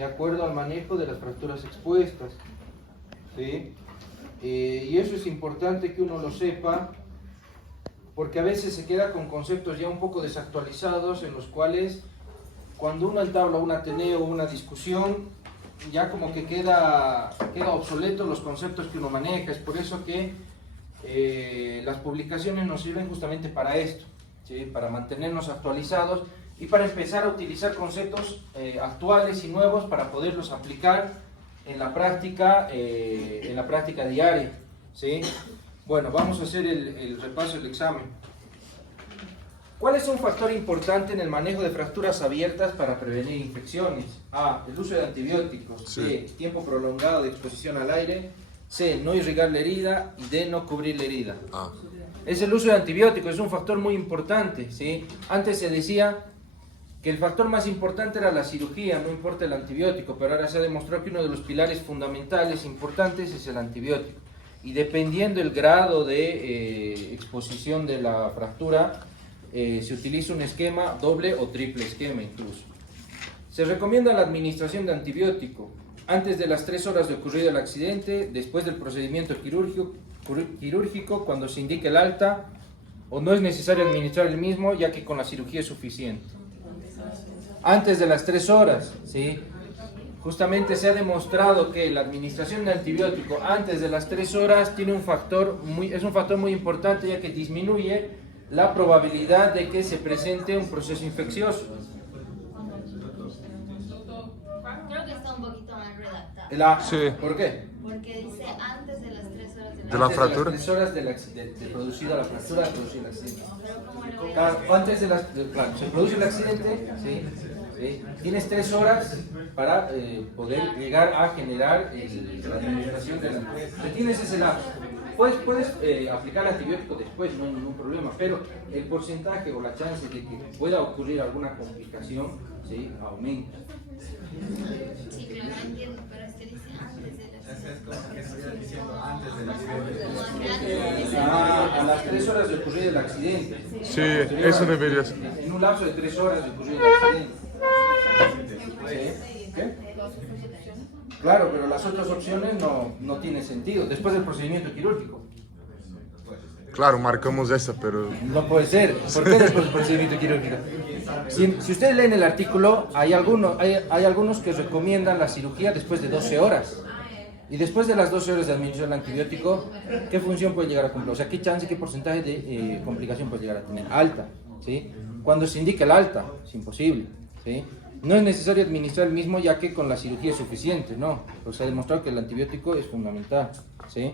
de acuerdo al manejo de las fracturas expuestas, ¿sí? Y eso es importante que uno lo sepa, porque a veces se queda con conceptos ya un poco desactualizados, en los cuales cuando uno entabla un ateneo o una discusión, ya como que queda obsoleto los conceptos que uno maneja. Es por eso que las publicaciones nos sirven justamente para esto, ¿sí? Para mantenernos actualizados y para empezar a utilizar conceptos actuales y nuevos para poderlos aplicar en la práctica diaria, ¿sí? Bueno, vamos a hacer el repaso del examen. ¿Cuál es un factor importante en el manejo de fracturas abiertas para prevenir infecciones? A. El uso de antibióticos. Sí. B. Tiempo prolongado de exposición al aire. C. No irrigar la herida. Y D. No cubrir la herida. Ah. Es el uso de antibióticos, es un factor muy importante, ¿sí? Antes se decía que el factor más importante era la cirugía, no importa el antibiótico, pero ahora se ha demostrado que uno de los pilares fundamentales importantes es el antibiótico. Y dependiendo el grado de exposición de la fractura, se utiliza un esquema doble o triple esquema incluso. Se recomienda la administración de antibiótico antes de las 3 horas de ocurrido el accidente, después del procedimiento quirúrgico, cuando se indique el alta, o no es necesario administrar el mismo, ya que con la cirugía es suficiente. Antes de las 3 horas, ¿sí? Justamente se ha demostrado que la administración de antibiótico antes de las 3 horas es un factor muy importante, ya que disminuye la probabilidad de que se presente un proceso infeccioso. Creo que está un poquito mal redactado. Sí. ¿Por qué? Porque dice antes de las 3 horas ¿De la fractura? Antes de las 3 horas de producida la fractura, producir el accidente. Pero ¿cómo lo voy a Claro, antes claro, se produce el accidente, ¿sí? ¿Sí? Tienes 3 horas para poder llegar a generar la administración del antibiótico. Tienes ese lapso. Puedes aplicar antibiótico después, no hay ningún problema, pero el porcentaje o la chance de que pueda ocurrir alguna complicación, ¿sí? Aumenta. Sí, claro, entiendo, pero es que dice antes de las... Ese es como que estuviera diciendo antes del accidente. A las 3 horas de ocurrir el accidente. Sí, eso debería ser. En un lapso de 3 horas de ocurrir el accidente. ¿Sí? ¿Qué? Claro, pero las otras opciones no tienen sentido. Después del procedimiento quirúrgico. Claro, marcamos esa, pero... No puede ser. ¿Por qué después del procedimiento quirúrgico? Si ustedes leen el artículo, hay algunos que recomiendan la cirugía después de 12 horas. Y después de las 12 horas de administración del antibiótico, ¿qué función puede llegar a cumplir? O sea, ¿qué chance, qué porcentaje de complicación puede llegar a tener? Alta, ¿sí? Cuando se indica el alta, es imposible, ¿sí? No es necesario administrar el mismo, ya que con la cirugía es suficiente, ¿no? Pues se ha demostrado que el antibiótico es fundamental, ¿sí?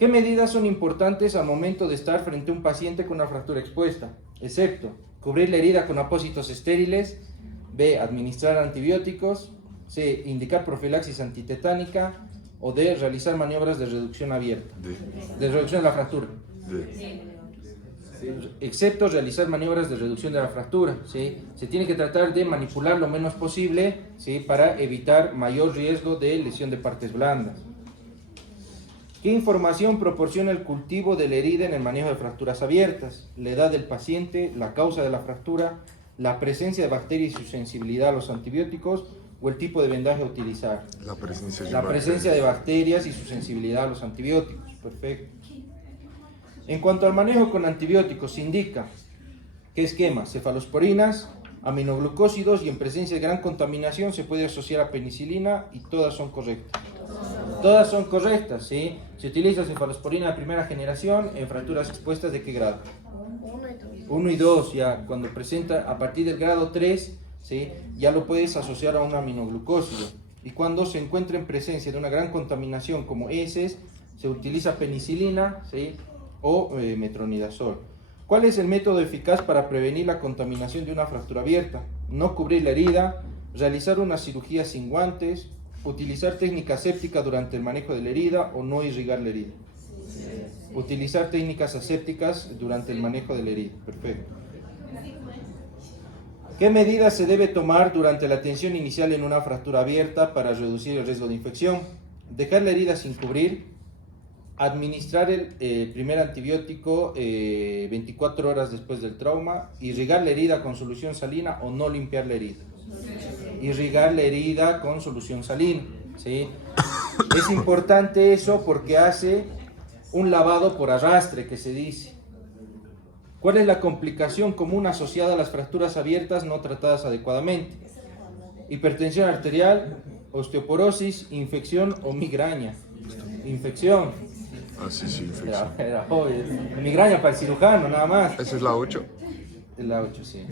¿Qué medidas son importantes al momento de estar frente a un paciente con una fractura expuesta? Excepto cubrir la herida con apósitos estériles, B. Administrar antibióticos, C. Indicar profilaxis antitetánica, o D. Realizar maniobras de reducción abierta, de reducción de la fractura. Excepto realizar maniobras de reducción de la fractura, ¿sí? Se tiene que tratar de manipular lo menos posible, ¿sí? Para evitar mayor riesgo de lesión de partes blandas. ¿Qué información proporciona el cultivo de la herida en el manejo de fracturas abiertas? La edad del paciente, la causa de la fractura, la presencia de bacterias y su sensibilidad a los antibióticos, o el tipo de vendaje a utilizar. La presencia de La presencia de bacterias y su sensibilidad a los antibióticos. Perfecto. En cuanto al manejo con antibióticos, se indica qué esquema: cefalosporinas, aminoglucósidos, y en presencia de gran contaminación se puede asociar a penicilina, y todas son correctas. Todas son correctas, ¿sí? Se utiliza cefalosporina de primera generación en fracturas expuestas ¿de qué grado? 1 y 2, ya cuando presenta a partir del grado 3, ¿sí? Ya lo puedes asociar a un aminoglucósido. Y cuando se encuentra en presencia de una gran contaminación como heces, se utiliza penicilina, ¿sí? O metronidazol. ¿Cuál es el método eficaz para prevenir la contaminación de una fractura abierta? No cubrir la herida, realizar una cirugía sin guantes, utilizar técnica aséptica durante el manejo de la herida, o no irrigar la herida. Utilizar técnicas asépticas durante el manejo de la herida. Perfecto. ¿Qué medidas se debe tomar durante la atención inicial en una fractura abierta para reducir el riesgo de infección? Dejar la herida sin cubrir, administrar el primer antibiótico 24 horas después del trauma, irrigar la herida con solución salina, o no limpiar la herida. irrigar la herida con solución salina, ¿sí? Es importante eso porque hace un lavado por arrastre, que se dice. ¿Cuál es la complicación común asociada a las fracturas abiertas no tratadas adecuadamente? Hipertensión arterial, osteoporosis, infección o migraña. Infección. Ah, sí, sí, infección. Era obvio. Migraña para el cirujano, nada más. ¿Esa es la 8? Es la 8, sí.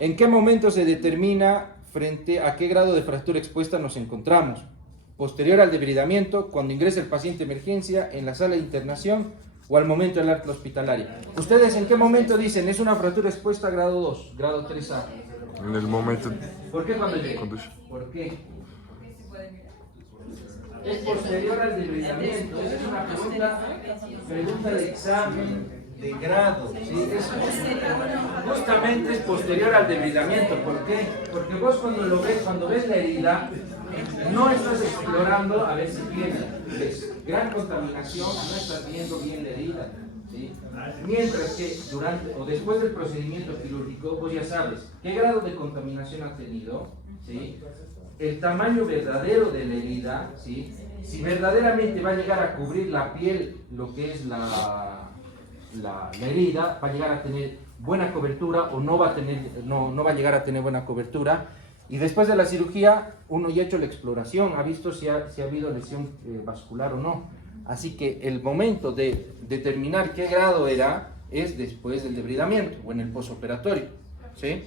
¿En qué momento se determina frente a qué grado de fractura expuesta nos encontramos? Posterior al debridamiento, cuando ingresa el paciente a emergencia, en la sala de internación o al momento del alta hospitalaria. ¿Ustedes en qué momento dicen es una fractura expuesta grado 2, grado 3A? En el momento. ¿Por qué cuando llega? Cuando- ¿Por qué? Es posterior al debridamiento. Esa es una pregunta de examen, de grado. ¿Sí? Justamente es posterior al debridamiento. ¿Por qué? Porque vos cuando ves la herida, no estás explorando a ver si tienes gran contaminación, no estás viendo bien la herida. ¿Sí? Mientras que durante o después del procedimiento quirúrgico, vos ya sabes qué grado de contaminación ha tenido, ¿sí? El tamaño verdadero de la herida, ¿sí? Si verdaderamente va a llegar a cubrir la piel, lo que es la herida, va a llegar a tener buena cobertura o no va a llegar a tener buena cobertura. Y después de la cirugía, uno ya ha hecho la exploración, ha visto si ha habido lesión vascular o no. Así que el momento de determinar qué grado era es después del debridamiento o en el posoperatorio, ¿sí?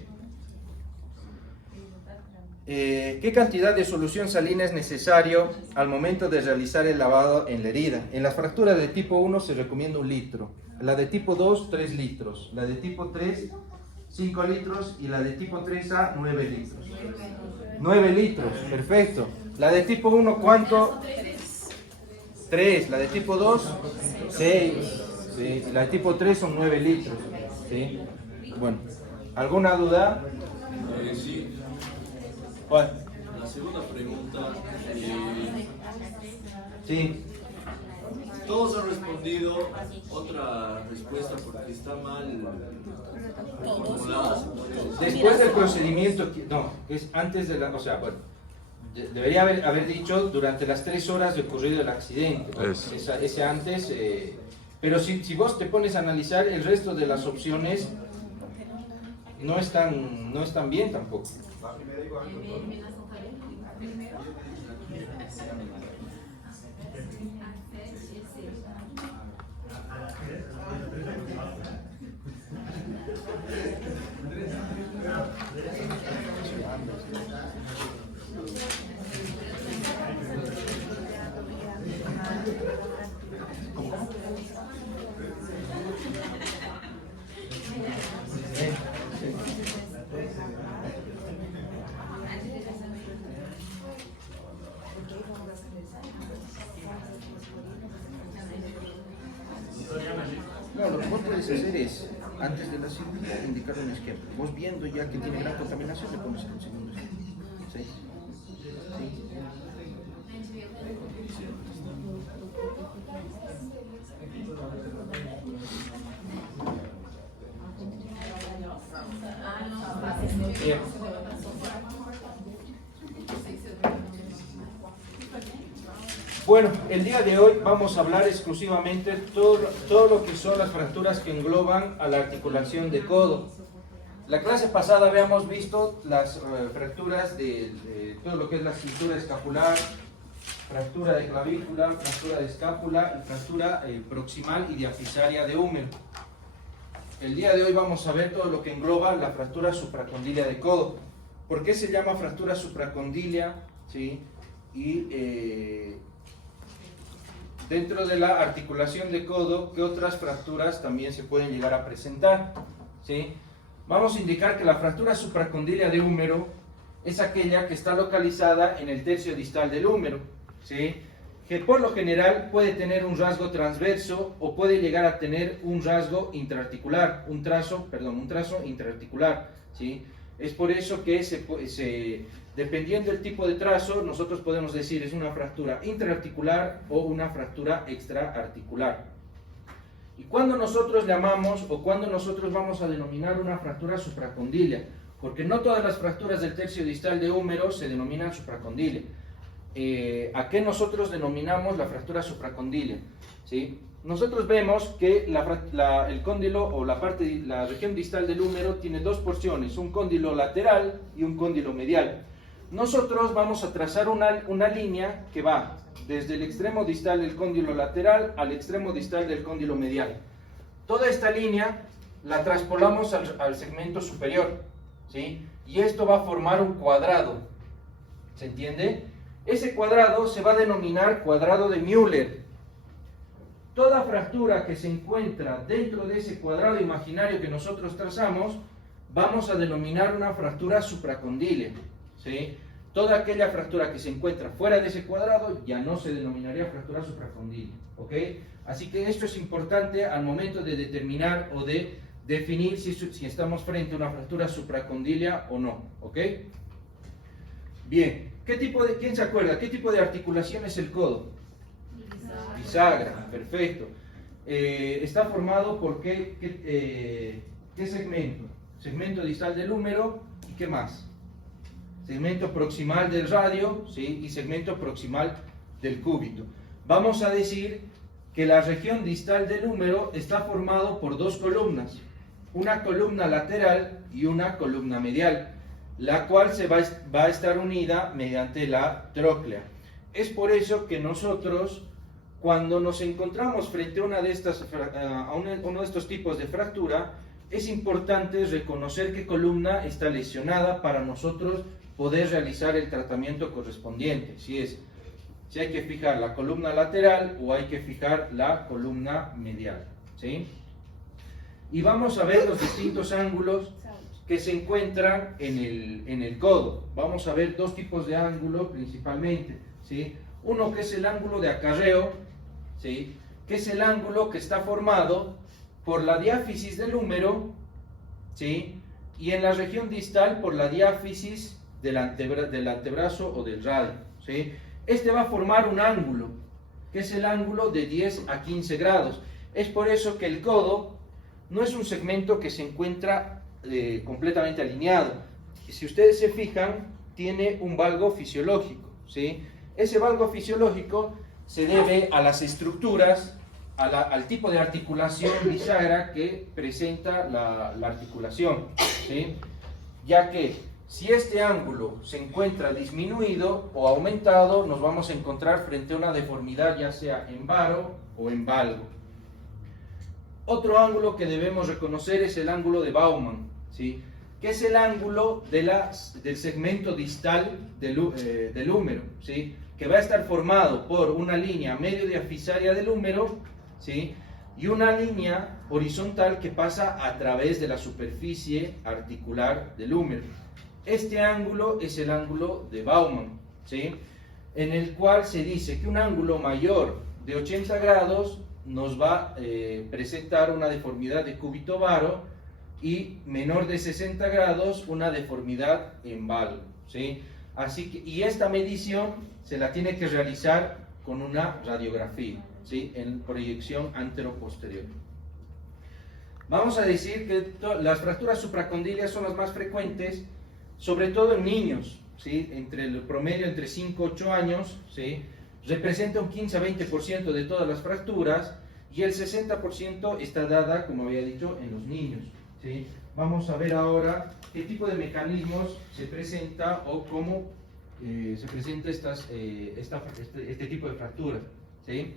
¿Qué cantidad de solución salina es necesario al momento de realizar el lavado en la herida? En las fracturas de tipo 1 se recomienda 1 litro, la de tipo 2 3 litros, la de tipo 3 5 litros y la de tipo 3A 9 litros. 9 litros, perfecto. La de tipo 1, ¿cuánto? 3. La de tipo 2, 6. ¿Sí? La de tipo 3 son 9 litros. ¿Sí? Bueno, ¿alguna duda? Sí. ¿Cuál? La segunda pregunta. Sí. Todos han respondido otra respuesta porque está mal formulada. se podría decir. Después del procedimiento, no, es antes de la, o sea, bueno, debería haber dicho durante las 3 horas de ocurrido el accidente, ¿no? Eso. Ese antes, pero si vos te pones a analizar el resto de las opciones, no están bien tampoco. No, lo que vos puedes hacer es, antes de la cirugía, indicar un esquema. Vos viendo ya que tiene gran contaminación, le pones el segundo esquema. ¿Sí? ¿Sí? Bien. Bueno, el día de hoy vamos a hablar exclusivamente todo lo que son las fracturas que engloban a la articulación de codo. La clase pasada habíamos visto las fracturas de todo lo que es la cintura escapular, fractura de clavícula, fractura de escápula y fractura proximal y diafisaria de húmero. El día de hoy vamos a ver todo lo que engloba la fractura supracondilia de codo. ¿Por qué se llama fractura supracondilia? ¿Sí? Y dentro de la articulación de codo, ¿qué otras fracturas también se pueden llegar a presentar? ¿Sí? Vamos a indicar que la fractura supracondilia de húmero es aquella que está localizada en el tercio distal del húmero, ¿sí? Que por lo general puede tener un rasgo transverso o puede llegar a tener un rasgo intraarticular, un trazo intraarticular, ¿sí? Es por eso que dependiendo del tipo de trazo, nosotros podemos decir es una fractura intraarticular o una fractura extraarticular. Y cuando nosotros llamamos o cuando nosotros vamos a denominar una fractura supracondilia Porque no todas las fracturas del tercio distal de húmero se denominan supracondile. ¿A qué nosotros denominamos la fractura supracondile? ¿Sí? Nosotros vemos que el cóndilo o la región distal del húmero tiene dos porciones, un cóndilo lateral y un cóndilo medial. Nosotros vamos a trazar una línea que va desde el extremo distal del cóndilo lateral al extremo distal del cóndilo medial. Toda esta línea la traspolamos al segmento superior, ¿sí? Y esto va a formar un cuadrado, ¿se entiende? Ese cuadrado se va a denominar cuadrado de Müller. Toda fractura que se encuentra dentro de ese cuadrado imaginario que nosotros trazamos, vamos a denominar una fractura supracondile, ¿sí? Toda aquella fractura que se encuentra fuera de ese cuadrado ya no se denominaría fractura supracondile, ¿ok? Así que esto es importante al momento de determinar o de definir si estamos frente a una fractura supracondilia o no, ¿ok? Bien, ¿quién se acuerda? ¿Qué tipo de articulación es el codo? Bisagra, perfecto. Está formado por ¿qué segmento? Segmento distal del húmero y ¿qué más? Segmento proximal del radio, ¿sí? Y segmento proximal del cúbito. Vamos a decir que la región distal del húmero está formado por dos columnas, una columna lateral y una columna medial, la cual va a estar unida mediante la tróclea. Es por eso que nosotros, cuando nos encontramos frente a uno de estos tipos de fractura, es importante reconocer qué columna está lesionada para nosotros poder realizar el tratamiento correspondiente, si hay que fijar la columna lateral o hay que fijar la columna medial, ¿sí? Y vamos a ver los distintos ángulos que se encuentran en el codo. Vamos a ver dos tipos de ángulo principalmente, ¿sí? Uno que es el ángulo de acarreo, ¿sí? Que es el ángulo que está formado por la diáfisis del húmero, ¿sí? Y en la región distal por la diáfisis del antebrazo o del radio, ¿sí? Este va a formar un ángulo, que es el ángulo de 10 a 15 grados. Es por eso que el codo no es un segmento que se encuentra completamente alineado. Si ustedes se fijan, tiene un valgo fisiológico, ¿sí? Ese valgo fisiológico se debe a las estructuras, al tipo de articulación bisagra que presenta la articulación, ¿sí? Ya que si este ángulo se encuentra disminuido o aumentado, nos vamos a encontrar frente a una deformidad, ya sea en varo o en valgo. Otro ángulo que debemos reconocer es el ángulo de Baumann, ¿sí? Que es el ángulo del segmento distal del húmero, ¿sí? Que va a estar formado por una línea medio diafisaria del húmero, ¿sí? Y una línea horizontal que pasa a través de la superficie articular del húmero. Este ángulo es el ángulo de Baumann, ¿sí? En el cual se dice que un ángulo mayor de 80 grados nos va a presentar una deformidad de cúbito varo y menor de 60 grados una deformidad en valgo, ¿sí? Así que, y esta medición se la tiene que realizar con una radiografía, ¿sí? En proyección antero-posterior. Vamos a decir que las fracturas supracondilias son las más frecuentes, sobre todo en niños, ¿sí? Entre el promedio entre 5 y 8 años, ¿sí? Representa un 15 a 20% de todas las fracturas y el 60% está dada, como había dicho, en los niños, ¿sí? Vamos a ver ahora qué tipo de mecanismos se presenta o cómo se presenta este tipo de fracturas, ¿sí?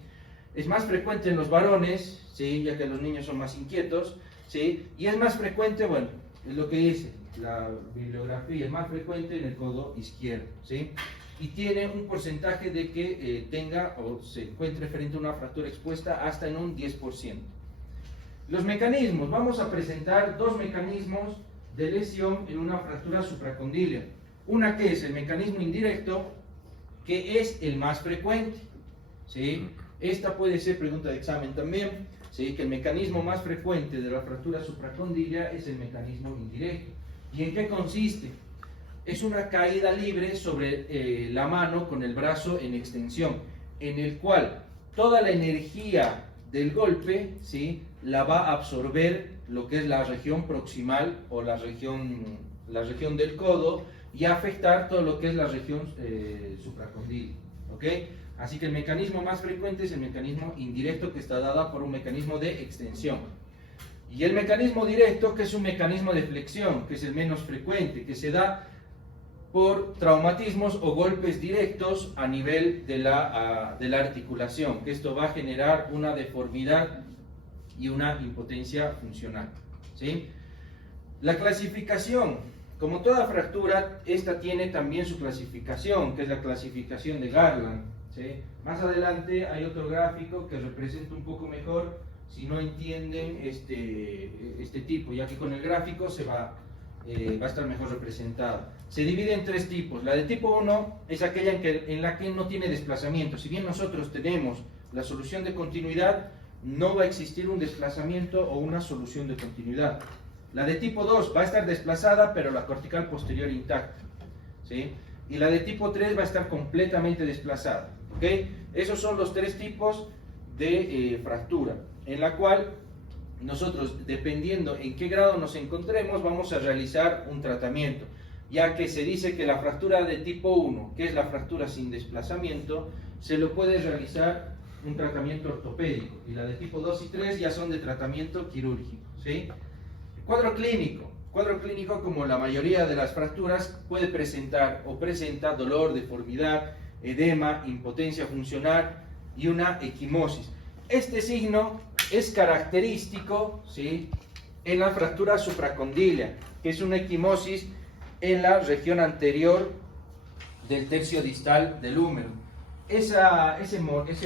Es más frecuente en los varones, ¿sí? Ya que los niños son más inquietos, ¿sí? Y es más frecuente, bueno, es lo que dice la bibliografía, es más frecuente en el codo izquierdo, ¿sí? Y tiene un porcentaje de que tenga o se encuentre frente a una fractura expuesta hasta en un 10%. Los mecanismos, vamos a presentar dos mecanismos de lesión en una fractura supracondilia. Una que es el mecanismo indirecto, que es el más frecuente, ¿sí? Esta puede ser pregunta de examen también, ¿sí? Que el mecanismo más frecuente de la fractura supracondilia es el mecanismo indirecto. ¿Y en qué consiste? Es una caída libre sobre la mano con el brazo en extensión, en el cual toda la energía del golpe, ¿sí? La va a absorber lo que es la región proximal o la región la región del codo y afectar todo lo que es la región supracondil. ¿Ok? Así que el mecanismo más frecuente es el mecanismo indirecto, que está dado por un mecanismo de extensión. Y el mecanismo directo, que es un mecanismo de flexión, que es el menos frecuente, que se da por traumatismos o golpes directos a nivel de la articulación, que esto va a generar una deformidad y una impotencia funcional. ¿Sí? La clasificación, como toda fractura, esta tiene también su clasificación, que es la clasificación de Garland. ¿Sí? Más adelante hay otro gráfico que representa un poco mejor si no entienden este tipo, ya que con el gráfico va a estar mejor representado. Se divide en tres tipos. La de tipo 1 es aquella en la que no tiene desplazamiento. Si bien nosotros tenemos la solución de continuidad, no va a existir un desplazamiento o una solución de continuidad. La de tipo 2 va a estar desplazada, pero la cortical posterior intacta. ¿Sí? Y la de tipo 3 va a estar completamente desplazada. ¿Ok? Esos son los tres tipos de fractura, en la cual nosotros, dependiendo en qué grado nos encontremos, vamos a realizar un tratamiento, ya que se dice que la fractura de tipo 1, que es la fractura sin desplazamiento, se lo puede realizar un tratamiento ortopédico, y la de tipo 2 y 3 ya son de tratamiento quirúrgico. ¿Sí? Cuadro clínico, como la mayoría de las fracturas, puede presentar o presenta dolor, deformidad, edema, impotencia funcional y una equimosis. Este signo es característico, ¿sí?, en la fractura supracondilia, que es una equimosis en la región anterior del tercio distal del húmero. Ese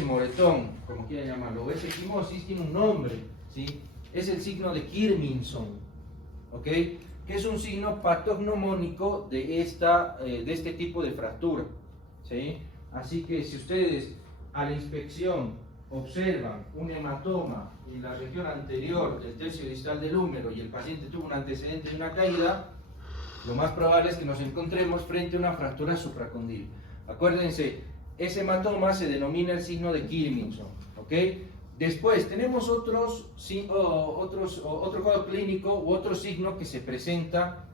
moretón, como quieran llamarlo, o esa equimosis, tiene un nombre, ¿sí? Es el signo de Kirminson, ¿ok? Que es un signo patognomónico de este tipo de fractura, ¿sí? Así que si ustedes a la inspección observan un hematoma en la región anterior del tercio distal del húmero y el paciente tuvo un antecedente de una caída, lo más probable es que nos encontremos frente a una fractura supracondil. Acuérdense, ese hematoma se denomina el signo de Kirminson, ¿ok? Después tenemos otro cuadro clínico u otro signo que se presenta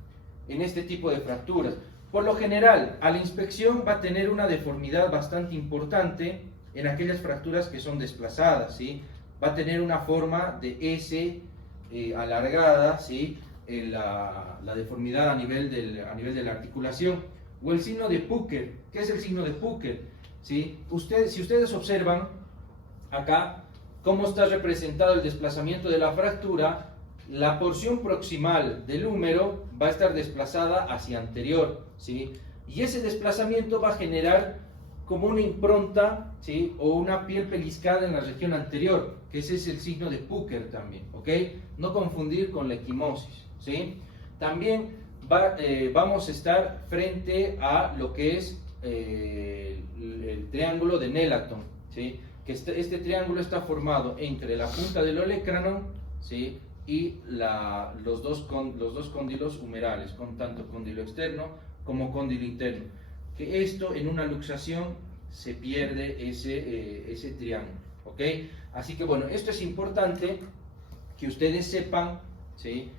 en este tipo de fracturas. Por lo general, a la inspección va a tener una deformidad bastante importante en aquellas fracturas que son desplazadas, ¿sí? Va a tener una forma de S alargada, ¿sí? La deformidad a nivel de la articulación. O el signo de Pucker. ¿Qué es el signo de Pucker? ¿Sí? Si ustedes observan acá cómo está representado el desplazamiento de la fractura, la porción proximal del húmero va a estar desplazada hacia anterior, ¿sí? Y ese desplazamiento va a generar como una impronta, ¿sí?, o una piel peliscada en la región anterior, que ese es el signo de Pucker también, ¿ok? No confundir con la equimosis, ¿sí? También vamos a estar frente a lo que es el triángulo de Nelaton, ¿sí? Que este triángulo está formado entre la punta del olecranon, ¿sí?, y los dos cóndilos humerales, con tanto cóndilo externo como cóndilo interno. Que esto en una luxación se pierde ese triángulo, ¿ok? Así que bueno, esto es importante que ustedes sepan, ¿sí?,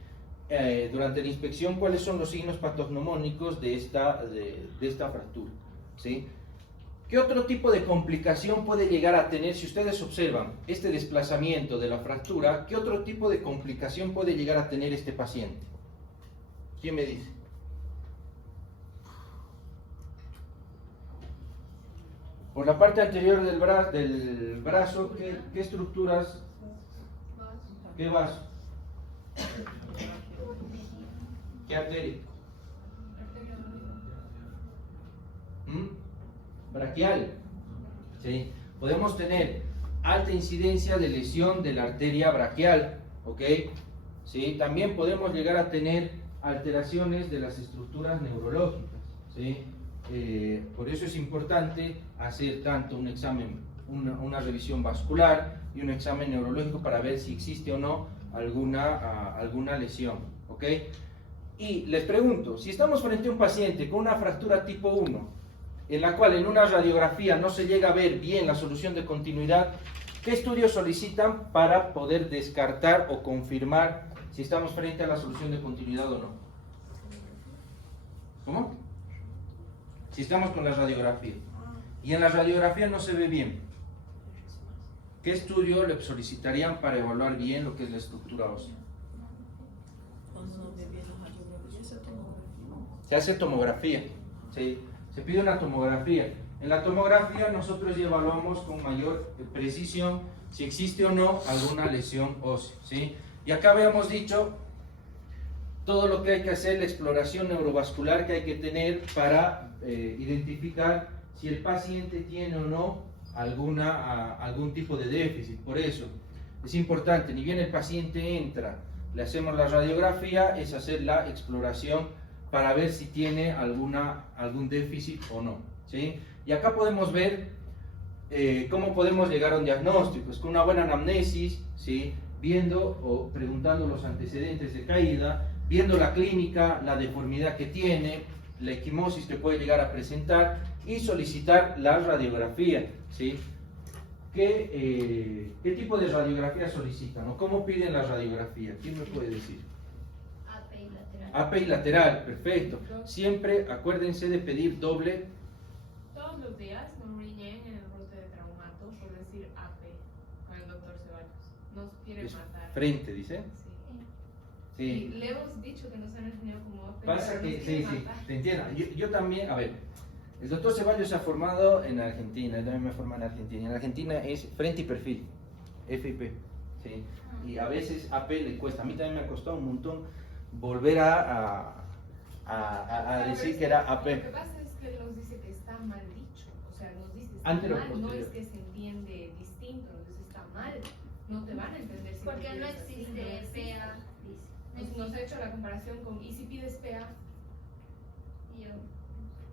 durante la inspección cuáles son los signos patognomónicos de esta fractura, ¿sí? ¿Qué otro tipo de complicación puede llegar a tener si ustedes observan este desplazamiento de la fractura? ¿Qué otro tipo de complicación puede llegar a tener este paciente? ¿Quién me dice? Por la parte anterior del brazo, ¿qué estructuras? ¿Qué vaso? ¿Qué arteria? Braquial. ¿Sí? Podemos tener alta incidencia de lesión de la arteria braquial, ¿ok? ¿Sí? También podemos llegar a tener alteraciones de las estructuras neurológicas, ¿sí? Por eso es importante hacer tanto un examen, una revisión vascular y un examen neurológico para ver si existe o no alguna lesión, ¿ok? Y les pregunto, si estamos frente a un paciente con una fractura tipo 1, en la cual en una radiografía no se llega a ver bien la solución de continuidad, ¿qué estudios solicitan para poder descartar o confirmar si estamos frente a la solución de continuidad o no? ¿Cómo? Si estamos con la radiografía y en la radiografía no se ve bien, ¿qué estudio le solicitarían para evaluar bien lo que es la estructura ósea? Se hace tomografía, ¿sí? Se pide una tomografía. En la tomografía nosotros ya evaluamos con mayor precisión si existe o no alguna lesión ósea, ¿sí? Y acá habíamos dicho todo lo que hay que hacer, la exploración neurovascular que hay que tener para identificar si el paciente tiene o no algún tipo de déficit. Por eso es importante, ni bien el paciente entra, le hacemos la radiografía, es hacer la exploración para ver si tiene algún déficit o no, ¿sí? Y acá podemos ver cómo podemos llegar a un diagnóstico. Es con una buena anamnesis, ¿sí? Viendo o preguntando los antecedentes de caída, viendo la clínica, la deformidad que tiene, la equimosis que puede llegar a presentar y solicitar la radiografía, ¿sí? ¿Qué tipo de radiografía solicitan o cómo piden la radiografía? ¿Quién me puede decir? AP y lateral. AP y lateral, perfecto. Siempre acuérdense de pedir doble. Todos los días nos riñen en el brote de traumato por decir AP con el doctor Ceballos. Nos quiere Es matar. frente, dice. Sí. Y Sí. le hemos dicho que nos han enseñado como AP. Pasa pero que, nos quiere sí, matar. te entiendo. Yo también, a ver, el doctor Ceballos se ha formado en Argentina, yo también me formé en Argentina. Y en Argentina es frente y perfil, FIP, ¿sí? Y a veces AP le cuesta. A mí también me ha costado un montón volver a decir que era AP. Lo que pasa es que él nos dice que está mal dicho. O sea, nos dice está Antero mal, no posterior. es que se entiende distinto, nos dice está mal. No te van a entender si Porque lo no pides así, existe no existe. PA, dice. Nos ha hecho la comparación con, ¿y si pides PA? Y yo,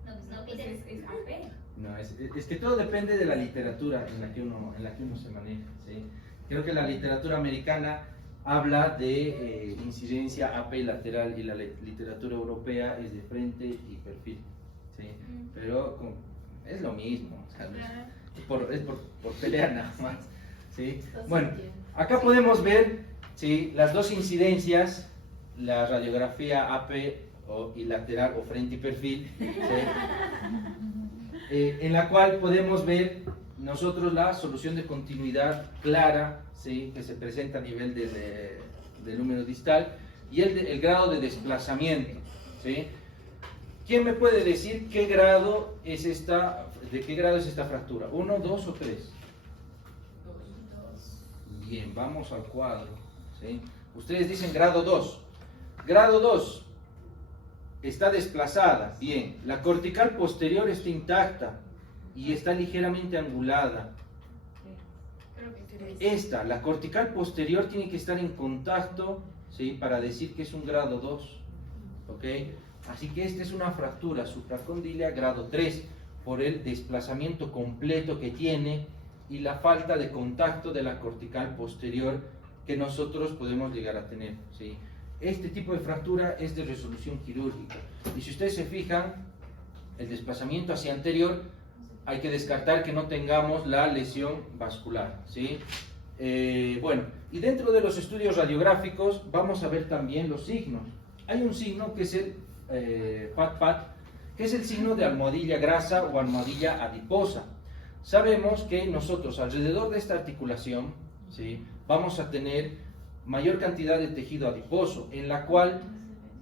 no, pues No, no pues pides. es AP. No, es que todo depende de la literatura en la que uno se maneja, ¿sí? Creo que la literatura americana habla de incidencia AP lateral y la literatura europea es de frente y perfil, ¿sí? Pero es lo mismo, o sea, es por pelear nada más, ¿sí? Bueno, acá podemos ver, ¿sí?, las dos incidencias, la radiografía AP y lateral o frente y perfil, ¿sí? En la cual podemos ver nosotros la solución de continuidad clara, ¿sí?, que se presenta a nivel del número distal y el grado de desplazamiento, ¿sí? ¿Quién me puede decir de qué grado es esta fractura? ¿1, 2 o 3? Bien, vamos al cuadro, ¿sí? Ustedes dicen grado 2. Grado 2 está desplazada, bien. La cortical posterior está intacta y está ligeramente angulada. Creo que sí. Esta, la cortical posterior, tiene que estar en contacto, ¿sí?, para decir que es un grado 2, ¿ok? Así que esta es una fractura supracondílea grado 3 por el desplazamiento completo que tiene y la falta de contacto de la cortical posterior que nosotros podemos llegar a tener, ¿sí? Este tipo de fractura es de resolución quirúrgica y si ustedes se fijan, el desplazamiento hacia anterior, hay que descartar que no tengamos la lesión vascular, ¿sí? Bueno, y dentro de los estudios radiográficos vamos a ver también los signos. Hay un signo que es el FAT-PAT, que es el signo de almohadilla grasa o almohadilla adiposa. Sabemos que nosotros alrededor de esta articulación, ¿sí?, vamos a tener mayor cantidad de tejido adiposo, en la cual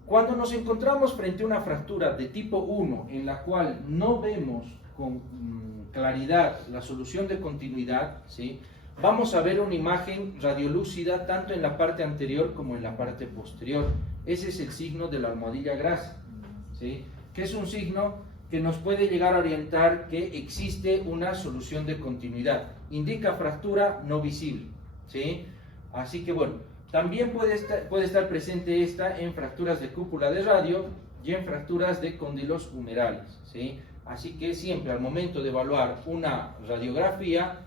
cuando nos encontramos frente a una fractura de tipo 1, en la cual no vemos con claridad la solución de continuidad, ¿sí?, vamos a ver una imagen radiolúcida tanto en la parte anterior como en la parte posterior. Ese es el signo de la almohadilla grasa, ¿sí?, que es un signo que nos puede llegar a orientar que existe una solución de continuidad. Indica fractura no visible, ¿sí? Así que bueno, también puede estar presente esta en fracturas de cúpula de radio y en fracturas de cóndilos humerales, ¿sí? Así que siempre al momento de evaluar una radiografía,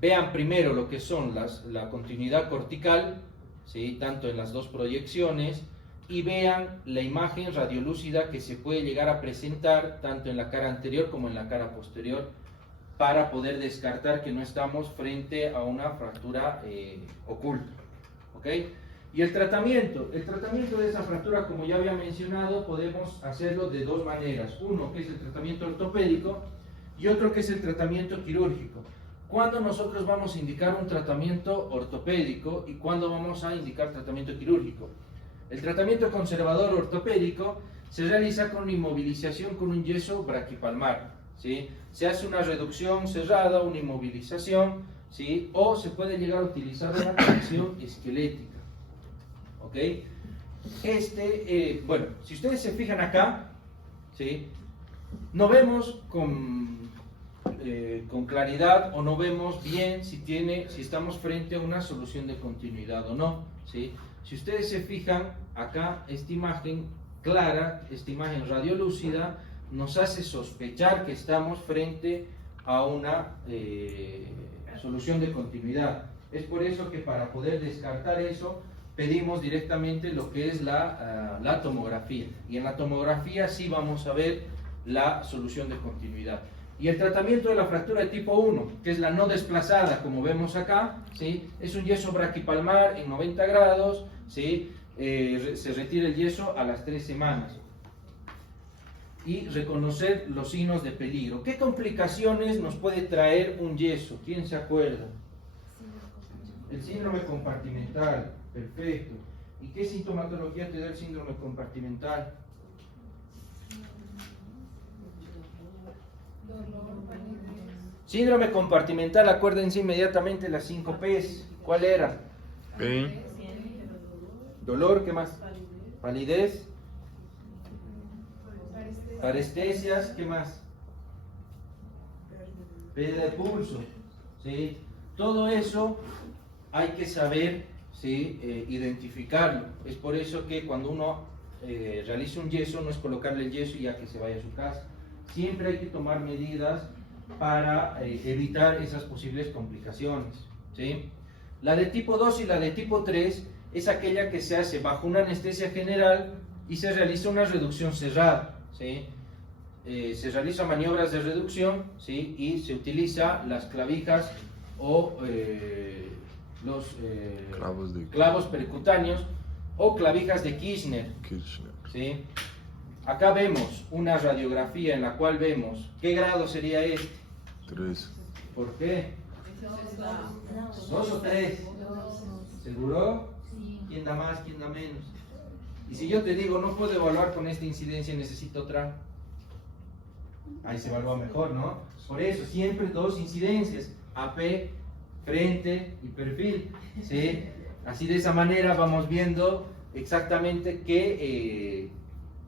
vean primero lo que son la continuidad cortical, ¿sí?, tanto en las dos proyecciones, y vean la imagen radiolúcida que se puede llegar a presentar tanto en la cara anterior como en la cara posterior para poder descartar que no estamos frente a una fractura oculta, ¿ok? Y el tratamiento de esa fractura, como ya había mencionado, podemos hacerlo de dos maneras. Uno, que es el tratamiento ortopédico, y otro, que es el tratamiento quirúrgico. ¿Cuándo nosotros vamos a indicar un tratamiento ortopédico y cuándo vamos a indicar tratamiento quirúrgico? El tratamiento conservador ortopédico se realiza con inmovilización con un yeso braquipalmar, ¿sí? Se hace una reducción cerrada, una inmovilización, ¿sí? O se puede llegar a utilizar una tracción esquelética. ¿Ok? Bueno, si ustedes se fijan acá, ¿sí? No vemos con claridad o no vemos bien si estamos frente a una solución de continuidad o no, ¿sí? Si ustedes se fijan acá, esta imagen clara, esta imagen radiolúcida, nos hace sospechar que estamos frente a una solución de continuidad. Es por eso que para poder descartar eso, pedimos directamente lo que es la tomografía. Y en la tomografía sí vamos a ver la solución de continuidad. Y el tratamiento de la fractura de tipo 1, que es la no desplazada, como vemos acá, ¿sí? Es un yeso braquipalmar en 90 grados, ¿sí? Se retira el yeso a las 3 semanas. Y reconocer los signos de peligro. ¿Qué complicaciones nos puede traer un yeso? ¿Quién se acuerda? El síndrome compartimental. Perfecto. ¿Y qué sintomatología te da el síndrome compartimental? Síndrome compartimental, acuérdense inmediatamente las 5 P's. ¿Cuál era? Pain, Dolor, ¿qué más? Palidez. Parestesias, ¿qué más? Pérdida de pulso, ¿sí? Todo eso hay que saber, ¿sí? Identificarlo. Es por eso que cuando uno realiza un yeso, no es colocarle el yeso y ya que se vaya a su casa. Siempre hay que tomar medidas para evitar esas posibles complicaciones, ¿sí? La de tipo 2 y la de tipo 3 es aquella que se hace bajo una anestesia general y se realiza una reducción cerrada, ¿sí? Se realizan maniobras de reducción, ¿sí? Y se utiliza las clavijas o los clavos percutáneos o clavijas de Kirchner, ¿sí? Acá vemos una radiografía en la cual vemos ¿qué grado sería este? 3. ¿Por qué? 2 o 3. ¿Seguro? ¿Quién da más, quién da menos? Y si yo te digo, no puedo evaluar con esta incidencia, necesito otra, ahí se evalúa mejor, ¿no? Por eso, siempre 2 incidencias, AP, frente y perfil, ¿sí? Así de esa manera vamos viendo exactamente qué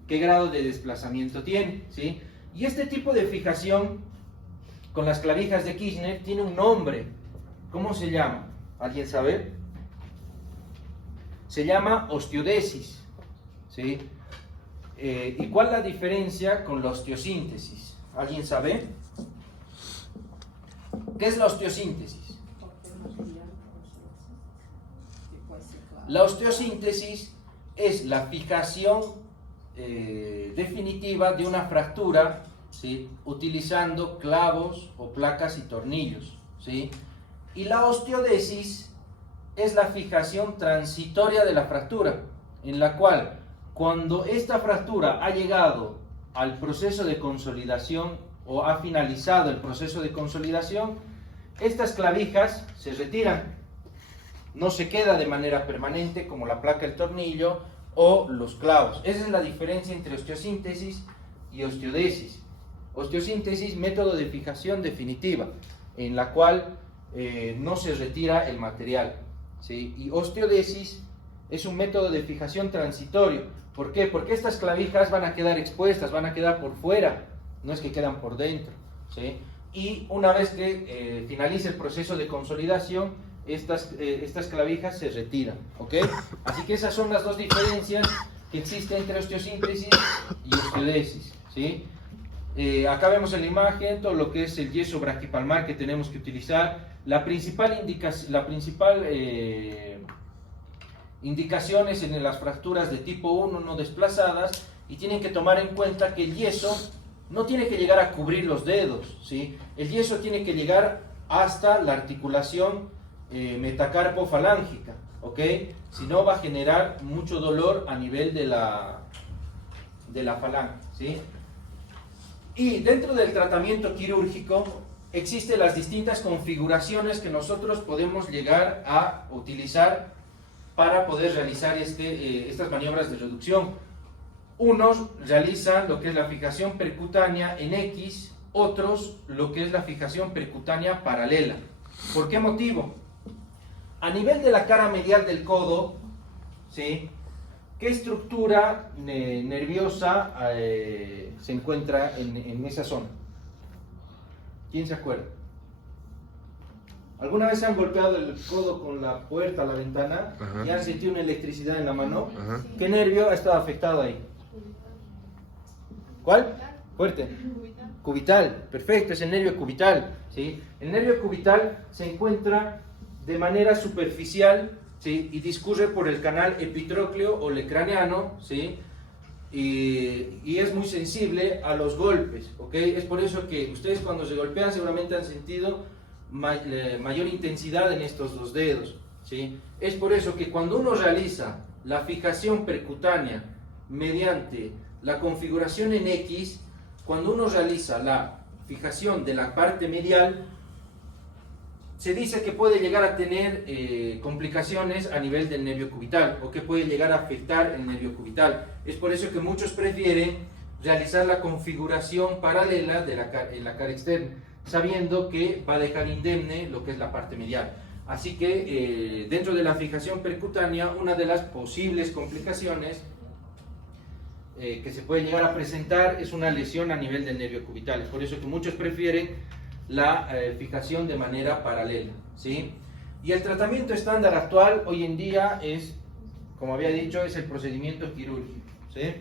grado de desplazamiento tiene, ¿sí? Y este tipo de fijación con las clavijas de Kirchner tiene un nombre. ¿Cómo se llama? ¿Alguien sabe? Se llama osteodesis, ¿sí? ¿Y cuál es la diferencia con la osteosíntesis? ¿Alguien sabe? ¿Qué es la osteosíntesis? La osteosíntesis es la fijación definitiva de una fractura, ¿sí? Utilizando clavos o placas y tornillos, ¿sí? Y la osteodesis es la fijación transitoria de la fractura, en la cual cuando esta fractura ha llegado al proceso de consolidación o ha finalizado el proceso de consolidación, estas clavijas se retiran, no se queda de manera permanente como la placa, el tornillo o los clavos. Esa es la diferencia entre osteosíntesis y osteodesis. Osteosíntesis, método de fijación definitiva, en la cual no se retira el material, ¿sí? Y osteodesis es un método de fijación transitorio. ¿Por qué? Porque estas clavijas van a quedar expuestas, van a quedar por fuera, no es que quedan por dentro, ¿sí? Y una vez que finalice el proceso de consolidación, estas clavijas se retiran, ¿ok? Así que esas son las dos diferencias que existen entre osteosíntesis y osteodesis, ¿sí? Acá vemos en la imagen todo lo que es el yeso braquipalmar que tenemos que utilizar. La principal indicaciones en las fracturas de tipo 1 no desplazadas, y tienen que tomar en cuenta que el yeso no tiene que llegar a cubrir los dedos, ¿sí? El yeso tiene que llegar hasta la articulación metacarpofalángica, ¿ok? Si no, va a generar mucho dolor a nivel de la falange, ¿sí? Y dentro del tratamiento quirúrgico existen las distintas configuraciones que nosotros podemos llegar a utilizar para poder realizar estas maniobras de reducción. Unos realizan lo que es la fijación percutánea en X, otros lo que es la fijación percutánea paralela. ¿Por qué motivo? A nivel de la cara medial del codo, ¿sí? ¿Qué estructura nerviosa se encuentra en esa zona? ¿Quién se acuerda? ¿Alguna vez se han golpeado el codo con la puerta, la ventana, Ajá. y han sentido una electricidad en la mano? Ajá. ¿Qué nervio ha estado afectado ahí? ¿Cuál? Fuerte. Cubital, perfecto, es el nervio cubital, ¿sí? El nervio cubital se encuentra de manera superficial, ¿sí? Y discurre por el canal epitrócleo o lecraneano, ¿sí? Y es muy sensible a los golpes, ¿ok? Es por eso que ustedes cuando se golpean seguramente han sentido mayor intensidad en estos dos dedos, ¿sí? Es por eso que cuando uno realiza la fijación percutánea mediante la configuración en X, cuando uno realiza la fijación de la parte medial, se dice que puede llegar a tener complicaciones a nivel del nervio cubital o que puede llegar a afectar el nervio cubital. Es por eso que muchos prefieren realizar la configuración paralela en la cara externa, sabiendo que va a dejar indemne lo que es la parte medial. Así que dentro de la fijación percutánea, una de las posibles complicaciones que se puede llegar a presentar es una lesión a nivel del nervio cubital. Es por eso que muchos prefieren la fijación de manera paralela, ¿sí? Y el tratamiento estándar actual hoy en día es, como había dicho, es el procedimiento quirúrgico, ¿sí?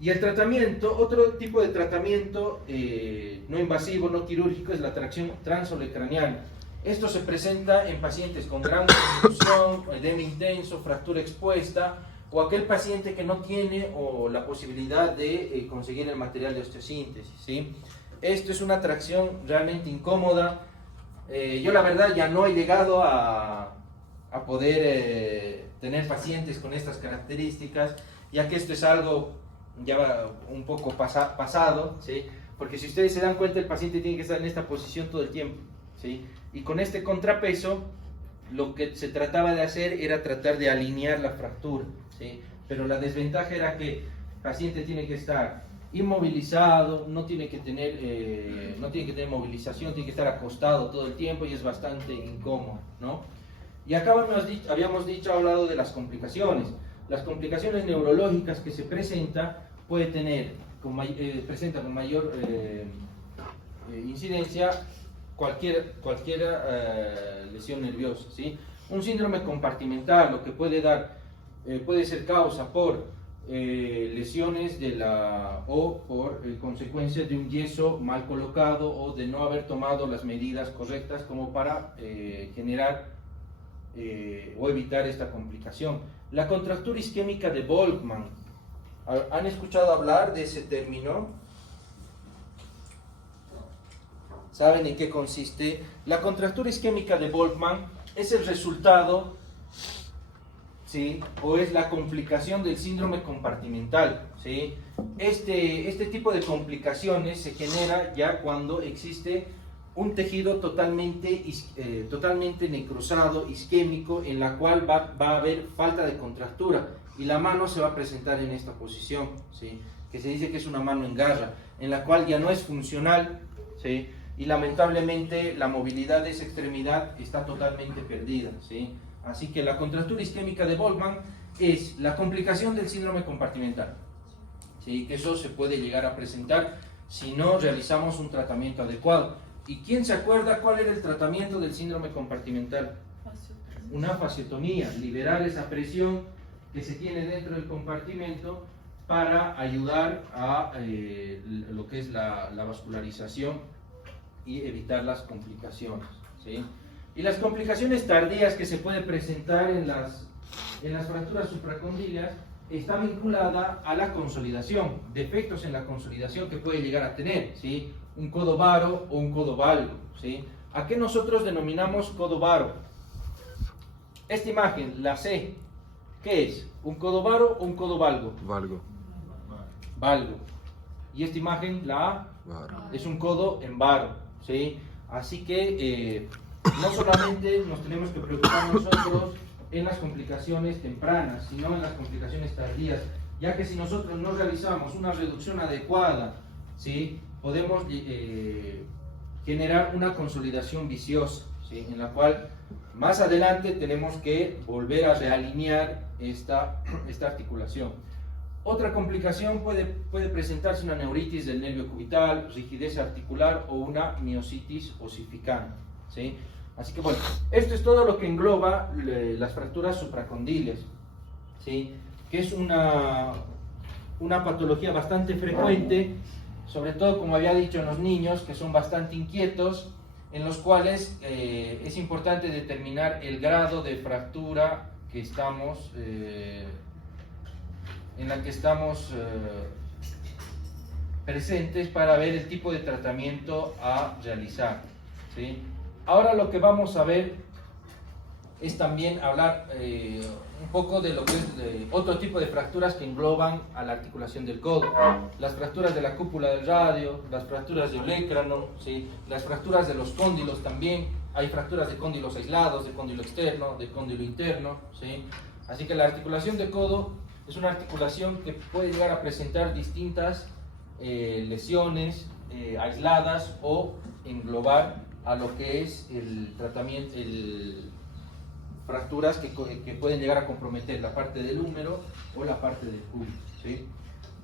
Y el tratamiento, otro tipo de tratamiento no invasivo, no quirúrgico, es la tracción transolecraneana. Esto se presenta en pacientes con gran contusión, edema intenso, fractura expuesta, o aquel paciente que no tiene la posibilidad de conseguir el material de osteosíntesis, ¿sí? Esto es una tracción realmente incómoda. Yo la verdad ya no he llegado a poder tener pacientes con estas características, ya que esto es algo ya un poco pasado, ¿sí? Porque si ustedes se dan cuenta, el paciente tiene que estar en esta posición todo el tiempo, ¿sí? Y con este contrapeso, lo que se trataba de hacer era tratar de alinear la fractura, ¿sí? Pero la desventaja era que el paciente tiene que estar inmovilizado, no tiene que tener movilización, tiene que estar acostado todo el tiempo y es bastante incómodo, ¿no? Y acá habíamos hablado de las complicaciones. Las complicaciones neurológicas que se presenta puede tener presenta con mayor incidencia cualquier lesión nerviosa, ¿sí? Un síndrome compartimental, lo que puede dar puede ser causa por lesiones o por consecuencias de un yeso mal colocado o de no haber tomado las medidas correctas como para generar o evitar esta complicación. La contractura isquémica de Volkmann, ¿han escuchado hablar de ese término? ¿Saben en qué consiste? La contractura isquémica de Volkmann es el resultado, ¿sí? O es la complicación del síndrome compartimental, ¿sí? Este tipo de complicaciones se genera ya cuando existe un tejido totalmente necrosado, isquémico, en la cual va a haber falta de contractura y la mano se va a presentar en esta posición, ¿sí? Que se dice que es una mano en garra, en la cual ya no es funcional, ¿sí? Y lamentablemente la movilidad de esa extremidad está totalmente perdida, ¿sí? Así que la contractura isquémica de Volkmann es la complicación del síndrome compartimental, ¿sí? Que eso se puede llegar a presentar si no realizamos un tratamiento adecuado. ¿Y quién se acuerda cuál era el tratamiento del síndrome compartimental? Una fasciotomía, liberar esa presión que se tiene dentro del compartimento para ayudar a lo que es la vascularización y evitar las complicaciones, ¿sí? Y las complicaciones tardías que se pueden presentar en las fracturas supracondilias está vinculada a la consolidación, defectos en la consolidación que puede llegar a tener, ¿sí? Un codo varo o un codo valgo, ¿sí? ¿A qué nosotros denominamos codo varo? Esta imagen, la C, ¿qué es? ¿Un codo varo o un codo valgo? Valgo. Valgo. Y esta imagen, la A, Varo. es un codo en varo, ¿sí? Así que no solamente nos tenemos que preocupar nosotros en las complicaciones tempranas, sino en las complicaciones tardías, ya que si nosotros no realizamos una reducción adecuada, ¿sí? Podemos generar una consolidación viciosa, ¿sí? En la cual más adelante tenemos que volver a realinear esta articulación. Otra complicación puede presentarse una neuritis del nervio cubital, rigidez articular o una miositis osificante, ¿sí? Así que bueno, esto es todo lo que engloba las fracturas supracondiles, ¿sí? Que es una patología bastante frecuente, sobre todo, como había dicho, en los niños, que son bastante inquietos, en los cuales es importante determinar el grado de fractura que estamos, en la que estamos presentes para ver el tipo de tratamiento a realizar, ¿sí? Ahora lo que vamos a ver es también hablar un poco de lo que es otro tipo de fracturas que engloban a la articulación del codo. Las fracturas de la cúpula del radio, las fracturas de olecrano, ¿sí? Las fracturas de los cóndilos también. Hay fracturas de cóndilos aislados, de cóndilo externo, de cóndilo interno, ¿sí? Así que la articulación del codo es una articulación que puede llegar a presentar distintas lesiones aisladas o englobar a lo que es el tratamiento, fracturas que pueden llegar a comprometer la parte del húmero o la parte del cúbito, ¿sí?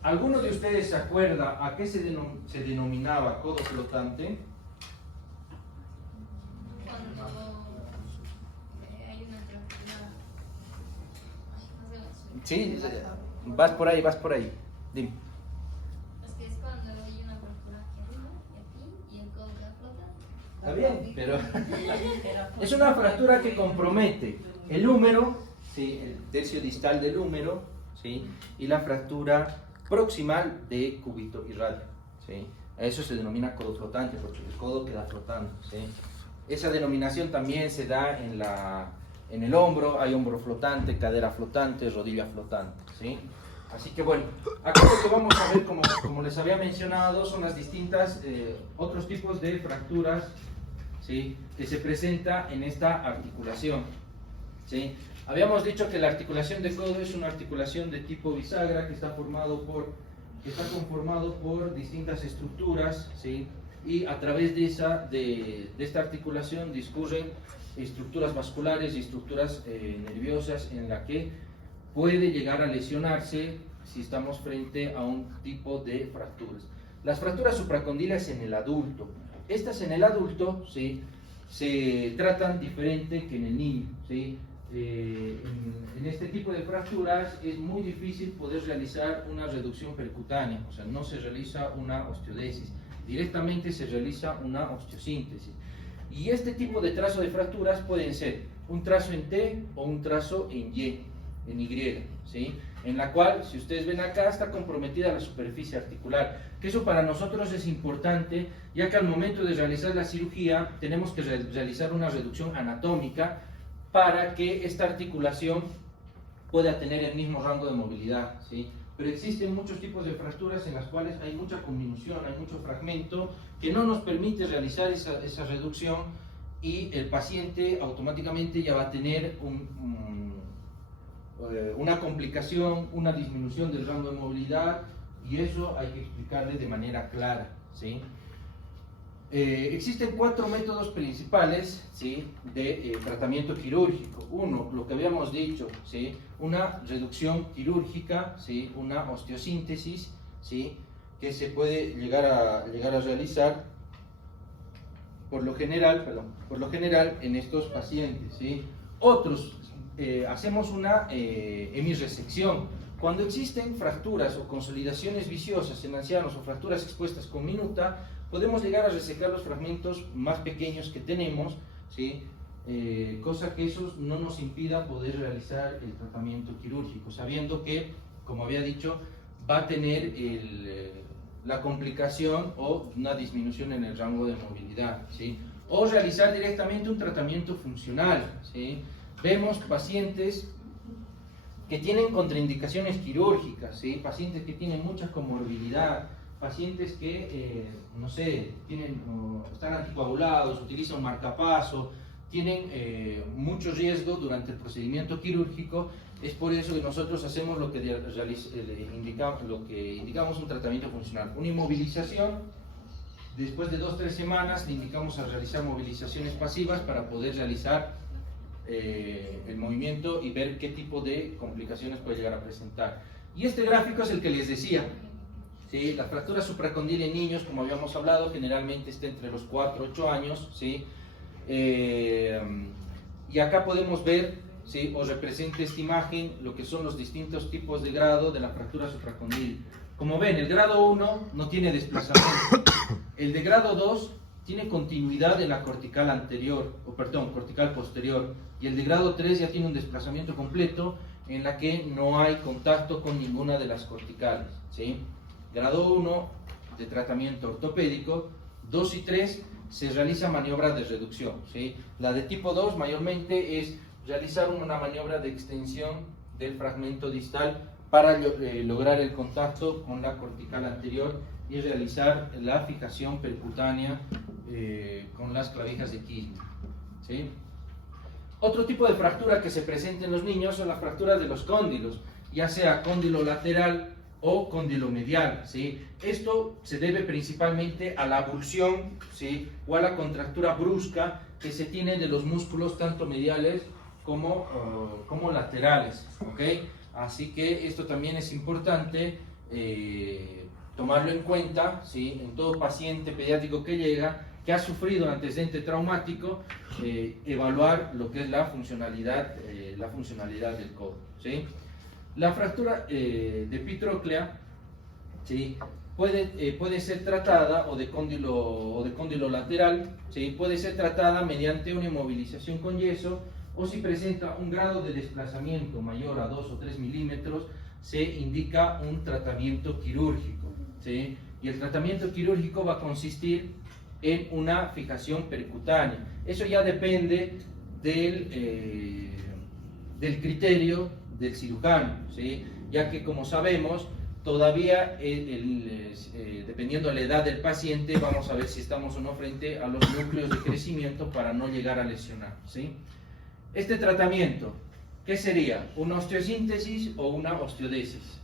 ¿Alguno de ustedes se acuerda a qué se denominaba codo flotante? Cuando hay una fractura. Ay, no sé. Sí, vas por ahí. Dime. Es que es cuando hay una fractura aquí arriba y aquí y el codo queda flotando. Está bien, pero es una fractura que compromete el húmero, ¿sí? El tercio distal del húmero, ¿sí? Y la fractura proximal de cúbito y radio, ¿sí? A eso se denomina codo flotante, porque el codo queda flotando, ¿sí? Esa denominación también se da en el hombro. Hay hombro flotante, cadera flotante, rodilla flotante, ¿sí? Así que bueno, aquí lo que vamos a ver, como les había mencionado, son las distintas otros tipos de fracturas, ¿sí? Que se presenta en esta articulación, ¿sí? Habíamos dicho que la articulación de codo es una articulación de tipo bisagra que está conformado por distintas estructuras, ¿sí? Y a través de esta articulación discurren estructuras vasculares y estructuras nerviosas en la que puede llegar a lesionarse si estamos frente a un tipo de fracturas. Las fracturas supracondiles en el adulto. Estas en el adulto, ¿sí? Se tratan diferente que en el niño, ¿sí? En este tipo de fracturas es muy difícil poder realizar una reducción percutánea, o sea, no se realiza una osteodesis, directamente se realiza una osteosíntesis. Y este tipo de trazo de fracturas pueden ser un trazo en T o un trazo en Y, ¿sí? En la cual, si ustedes ven acá, está comprometida la superficie articular, que eso para nosotros es importante, ya que al momento de realizar la cirugía tenemos que realizar una reducción anatómica para que esta articulación pueda tener el mismo rango de movilidad, ¿sí? Pero existen muchos tipos de fracturas en las cuales hay mucha conminución, hay mucho fragmento que no nos permite realizar esa reducción, y el paciente automáticamente ya va a tener una complicación, una disminución del rango de movilidad, y eso hay que explicarle de manera clara, ¿sí? Existen 4 métodos principales, ¿sí? De tratamiento quirúrgico. Uno, lo que habíamos dicho, ¿sí? Una reducción quirúrgica, ¿sí? Una osteosíntesis, ¿sí? Que se puede llegar a realizar por lo general en estos pacientes, ¿sí? Otros, hacemos una hemirresección. Cuando existen fracturas o consolidaciones viciosas en ancianos o fracturas expuestas con minuta, podemos llegar a resecar los fragmentos más pequeños que tenemos, ¿sí? Cosa que eso no nos impida poder realizar el tratamiento quirúrgico, sabiendo que, como había dicho, va a tener la complicación o una disminución en el rango de movilidad, ¿sí? O realizar directamente un tratamiento funcional, ¿sí? vemos pacientes que tienen contraindicaciones quirúrgicas, ¿sí? Pacientes que tienen mucha comorbilidad, pacientes que, no sé, están anticoagulados, utilizan un marcapaso, tienen mucho riesgo durante el procedimiento quirúrgico. Es por eso que nosotros hacemos lo que indicamos un tratamiento funcional, una inmovilización. Después de 2 o 3 semanas le indicamos a realizar movilizaciones pasivas para poder realizar el movimiento y ver qué tipo de complicaciones puede llegar a presentar. Y este gráfico es el que les decía, ¿sí? La fractura supracondil en niños, como habíamos hablado, generalmente está entre los 4 y 8 años, ¿sí? Y acá podemos ver, ¿sí? Os representa esta imagen lo que son los distintos tipos de grado de la fractura supracondil. Como ven, el grado 1 no tiene desplazamiento, el de grado 2 tiene continuidad en la cortical anterior, cortical posterior, y el de grado 3 ya tiene un desplazamiento completo en la que no hay contacto con ninguna de las corticales, ¿sí? Grado 1 de tratamiento ortopédico, 2 y 3 se realiza maniobra de reducción, ¿sí? La de tipo 2 mayormente es realizar una maniobra de extensión del fragmento distal para lograr el contacto con la cortical anterior y realizar la fijación percutánea con las clavijas de Kisner, ¿sí? Otro tipo de fractura que se presenta en los niños son las fracturas de los cóndilos, ya sea cóndilo lateral o cóndilo medial, ¿sí? Esto se debe principalmente a la abulsión, ¿sí? O a la contractura brusca que se tiene de los músculos tanto mediales como laterales, ¿ok? Así que esto también es importante tomarlo en cuenta, ¿sí? En todo paciente pediátrico que llega, que ha sufrido un antecedente traumático, evaluar lo que es la funcionalidad del codo, ¿sí? La fractura de epitróclea, ¿sí? Puede ser tratada, o de cóndilo lateral, ¿sí? Puede ser tratada mediante una inmovilización con yeso, o si presenta un grado de desplazamiento mayor a 2 o 3 milímetros, se indica un tratamiento quirúrgico, ¿sí? Y el tratamiento quirúrgico va a consistir en una fijación percutánea. Eso ya depende del criterio del cirujano, ¿sí? Ya que, como sabemos, todavía dependiendo de la edad del paciente, vamos a ver si estamos o no frente a los núcleos de crecimiento para no llegar a lesionar, ¿sí? Este tratamiento, ¿qué sería? ¿Una osteosíntesis o una osteodesis?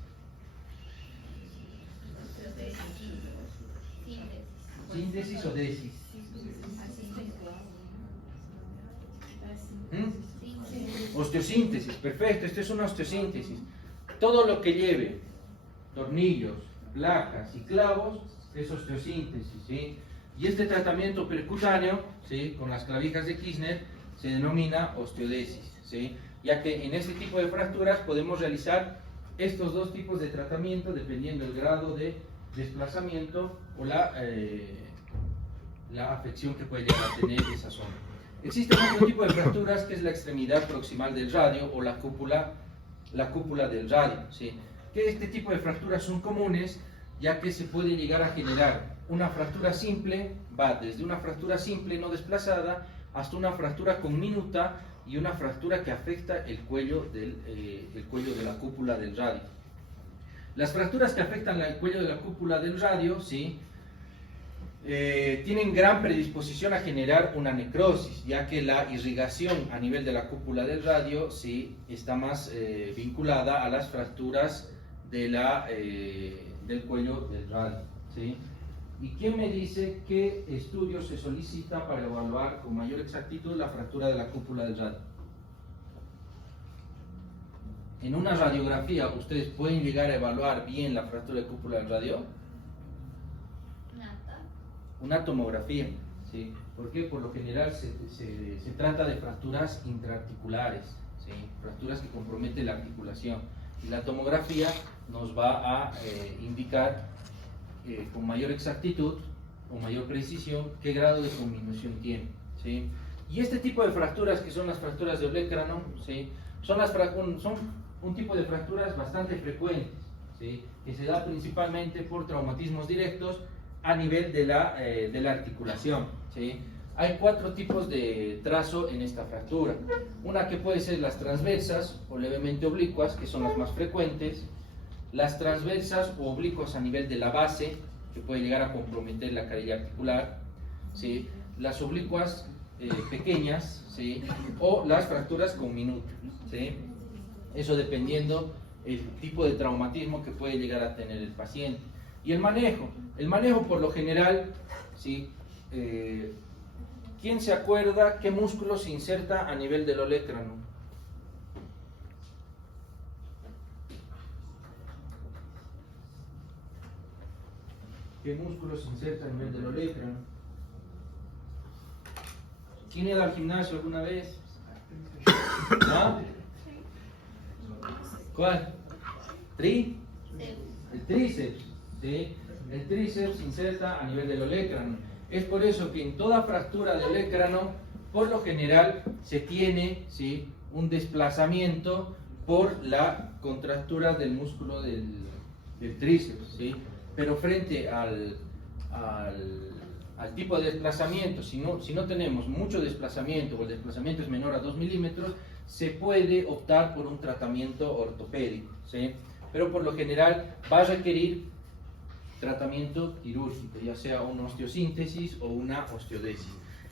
¿Síntesis o desis? Osteosíntesis, perfecto, esto es una osteosíntesis. Todo lo que lleve tornillos, placas y clavos es osteosíntesis, ¿sí? Y este tratamiento percutáneo, ¿sí? Con las clavijas de Kisner, se denomina osteodesis, ¿sí? Ya que en este tipo de fracturas podemos realizar estos dos tipos de tratamiento dependiendo del grado de desplazamiento o la afección que puede llegar a tener esa zona. Existe otro tipo de fracturas que es la extremidad proximal del radio o la cúpula del radio, ¿sí? Que este tipo de fracturas son comunes, ya que se puede llegar a generar una fractura simple, va desde una fractura simple no desplazada hasta una fractura conminuta y una fractura que afecta el cuello de la cúpula del radio. Las fracturas que afectan el cuello de la cúpula del radio, ¿sí? Tienen gran predisposición a generar una necrosis, ya que la irrigación a nivel de la cúpula del radio, ¿sí? Está más vinculada a las fracturas del cuello del radio, ¿sí? ¿Y quién me dice qué estudio se solicita para evaluar con mayor exactitud la fractura de la cúpula del radio? En una radiografía, ¿ustedes pueden llegar a evaluar bien la fractura de cúpula del radio? Una tomografía, ¿sí? ¿Por qué? Por lo general se trata de fracturas intraarticulares, ¿sí? Fracturas que comprometen la articulación. Y la tomografía nos va a indicar con mayor exactitud o mayor precisión qué grado de conminución tiene, ¿sí? Y este tipo de fracturas, que son las fracturas de Olecranon, ¿sí? Son un tipo de fracturas bastante frecuentes, ¿sí? Que se da principalmente por traumatismos directos a nivel de la articulación, ¿sí? hay 4 tipos de trazo en esta fractura. Una que puede ser las transversas o levemente oblicuas, que son las más frecuentes. Las transversas o oblicuas a nivel de la base, que puede llegar a comprometer la carilla articular, ¿sí? Las oblicuas pequeñas, ¿sí? O las fracturas con minuto, ¿sí? Eso dependiendo el tipo de traumatismo que puede llegar a tener el paciente. Y el manejo por lo general, ¿sí? ¿Quién se acuerda qué músculo se inserta a nivel del olecrano? ¿Qué músculo se inserta a nivel del olecrano? ¿Quién ha ido al gimnasio alguna vez? ¿Ah? ¿Cuál? El tríceps, ¿sí? El tríceps se inserta a nivel del olecrano. Es por eso que en toda fractura del olecrano, por lo general, se tiene, ¿sí?, un desplazamiento por la contractura del músculo del tríceps, ¿sí? Pero frente al tipo de desplazamiento, si no tenemos mucho desplazamiento o el desplazamiento es menor a 2 milímetros, se puede optar por un tratamiento ortopédico, ¿sí? Pero por lo general va a requerir tratamiento quirúrgico, ya sea una osteosíntesis o una osteodesis.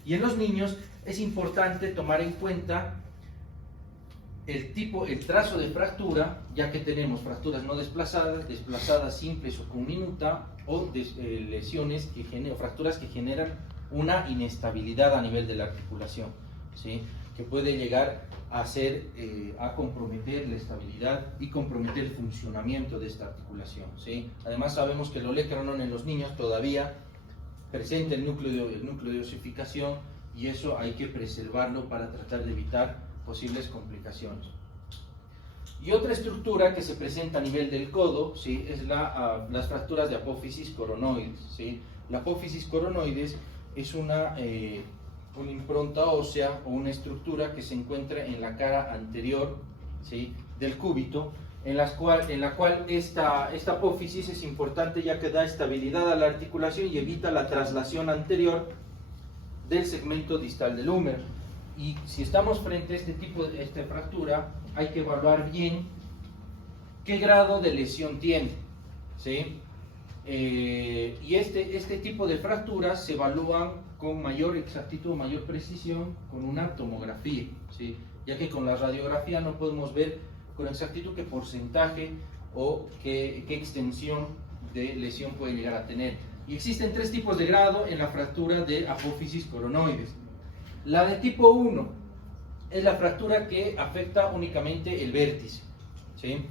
Y en los niños es importante tomar en cuenta el trazo de fractura, ya que tenemos fracturas no desplazadas, desplazadas simples o con minuta, o lesiones o fracturas que generan una inestabilidad a nivel de la articulación, ¿sí?, que puede llegar a comprometer la estabilidad y comprometer el funcionamiento de esta articulación, ¿sí? Además sabemos que el olecrano en los niños todavía presenta el núcleo de osificación, y eso hay que preservarlo para tratar de evitar posibles complicaciones. Y otra estructura que se presenta a nivel del codo, ¿sí?, es las fracturas de apófisis coronoides, ¿sí? La apófisis coronoides es una impronta ósea o una estructura que se encuentra en la cara anterior, ¿sí?, del cúbito, en la cual esta apófisis es importante, ya que da estabilidad a la articulación y evita la traslación anterior del segmento distal del húmero. Y si estamos frente a este tipo de fractura, hay que evaluar bien qué grado de lesión tiene, ¿sí? Y este tipo de fracturas se evalúan con mayor exactitud, mayor precisión, con una tomografía, ¿sí?, ya que con la radiografía no podemos ver con exactitud qué porcentaje o qué extensión de lesión puede llegar a tener. Y existen 3 tipos de grado en la fractura de apófisis coronoides. La de tipo 1 es la fractura que afecta únicamente el vértice, ¿sí?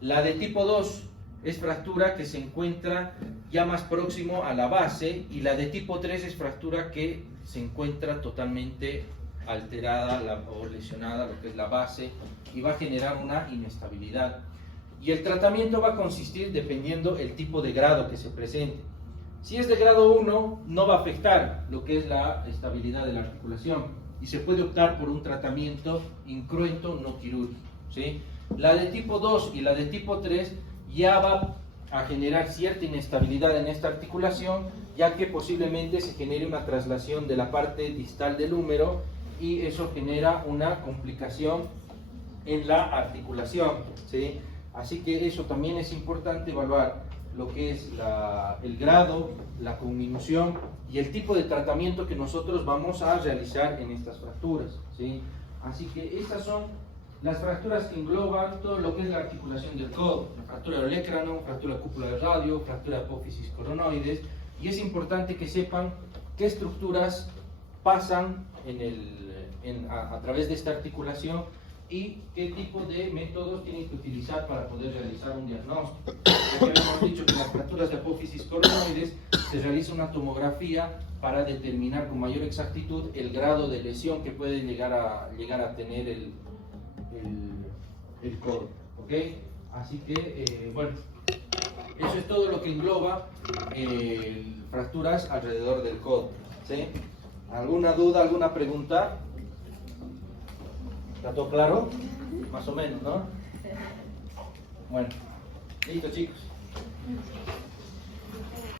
La de tipo 2 es fractura que se encuentra ya más próximo a la base, y la de tipo 3 es fractura que se encuentra totalmente alterada o lesionada, lo que es la base, y va a generar una inestabilidad. Y el tratamiento va a consistir dependiendo el tipo de grado que se presente. Si es de grado 1, no va a afectar lo que es la estabilidad de la articulación, y se puede optar por un tratamiento incruento no quirúrgico, ¿sí? La de tipo 2 y la de tipo 3 ya va a generar cierta inestabilidad en esta articulación, ya que posiblemente se genere una traslación de la parte distal del húmero, y eso genera una complicación en la articulación, ¿sí? Así que eso también es importante evaluar lo que es el grado, la conminución y el tipo de tratamiento que nosotros vamos a realizar en estas fracturas, ¿sí? Así que estas son las fracturas que engloban todo lo que es la articulación del codo: la fractura del olecrano, fractura de cúpula de radio, fractura de apófisis coronoides. Y es importante que sepan qué estructuras pasan a través de esta articulación y qué tipo de métodos tienen que utilizar para poder realizar un diagnóstico. Ya que hemos dicho que en las fracturas de apófisis coronoides se realiza una tomografía para determinar con mayor exactitud el grado de lesión que puede llegar a tener el codo, ¿ok? Así que, bueno, eso es todo lo que engloba fracturas alrededor del codo, ¿sí? ¿Alguna duda, alguna pregunta? ¿Está todo claro? Más o menos, ¿no? Bueno, listo, chicos.